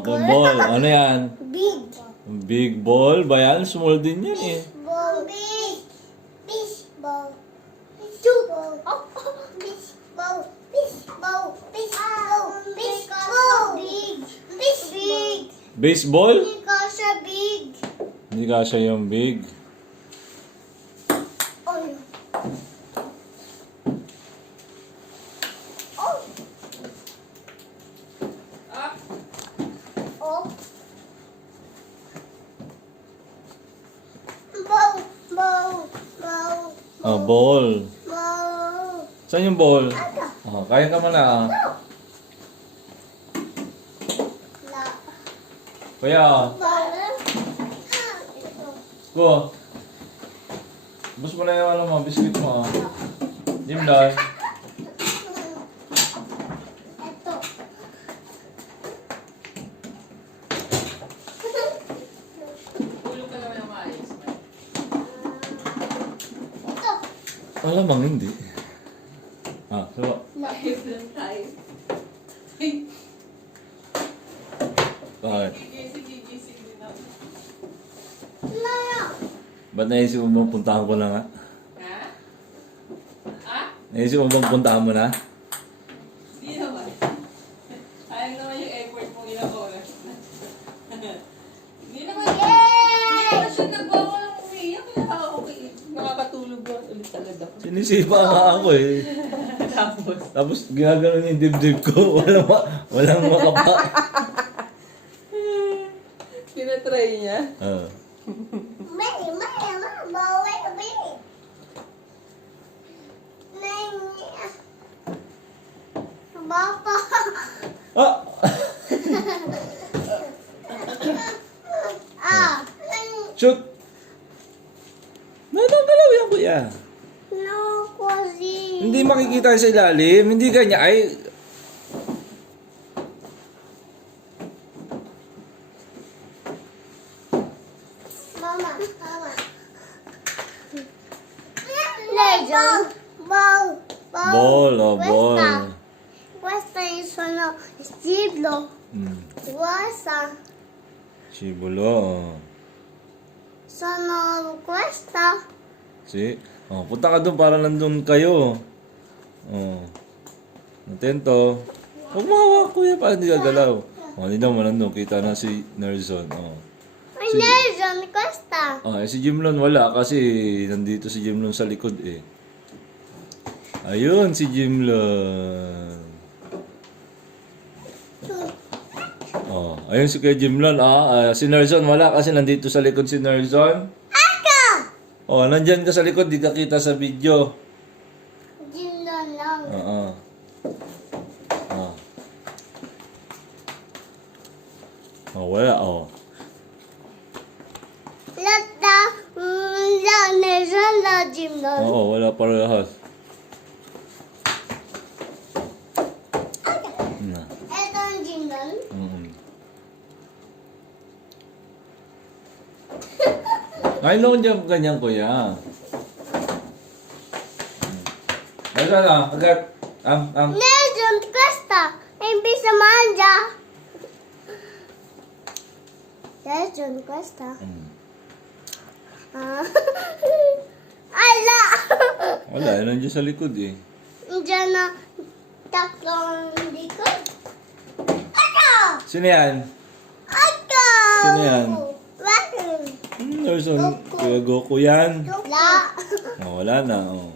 Okay, ball. Ano yan? Big. Big ball ba yan? Small din yan eh. Ball. Big. Fish ball. Shoot. Oh. Fish ball. Fish ball. Fish ball. Fish ball. Big. Fish big. Baseball? Hindi ka siya big. Hindi kasha yung big. Oh. Oh. Oh. Ball. Ball. Ball. Ah, ball. Ball. Saan yung ball? Ano? Oh, kaya ka muna ah. La. Kuya, Ball. go. Bus mo na yung ano mo, biscuit mo ah. Jimdan. Ito. Tulog ka naman ang maayos. Ito. Alamang hindi. Ah, so, Ayos lang tayo. bakit? Gigising din ako. Laya. Ba't naisip mo bang puntahan ko na nga? Ha? Ha? Naisip mo bang puntahan mo na? Di naman. Sayang naman yung effort mong ilang oras. Hindi naman. Hindi naman siya nagbawa ng umiiyak. Kaya okay. Nakakatulog ba ulit agad ako. Sinisipa nga ako eh. Tapos. Tapos ginagano yung dibdib ko. Walang makapa. Tinatry niya. Ah. May, bawal, may. Bapa. Ah! Ah. Shoot! Natangalaw yan kuya. No, kasi. Hindi makikita sa ilalim. Hindi kanya ay... Mama. Legend. Ball. Ball, oh, ball. Questa sono stilo. Questa Sibulo. sono questa. Si? Oh, punta ka doon para nandun kayo. Oh. Atento. Huwag mo hawak kuya para hindi ka galaw. Oh, hindi naman nandun. Kita na si Nerson. Oh. May legend questa. Ah, si Jimlon wala kasi nandito si Jimlon sa likod eh. Ayun si Jimlon. Oh, ayun si Kuya Jimlon si Nerson wala kasi nandito sa likod si Nerson. Ako! Oh, nandyan ka sa likod, di ka kita sa video. Gino lang. Oo. Oh. Oh, wala oh. Lata, la legend la Gino. Oo, wala parehas. Na. Ito ang Gino. Ay, noon dyan ganyan kuya. Ay, sana, agad. Legend questa. Imbis na mangia. Legend questa. Ah. Ala! Wala, nandiyan sa likod eh. Diyan na tatlong likod. Ako! Sino yan? Ako! Sino yan? Bakit? Nerson, Kuya Goku yan. La! Oh, wala na, oh.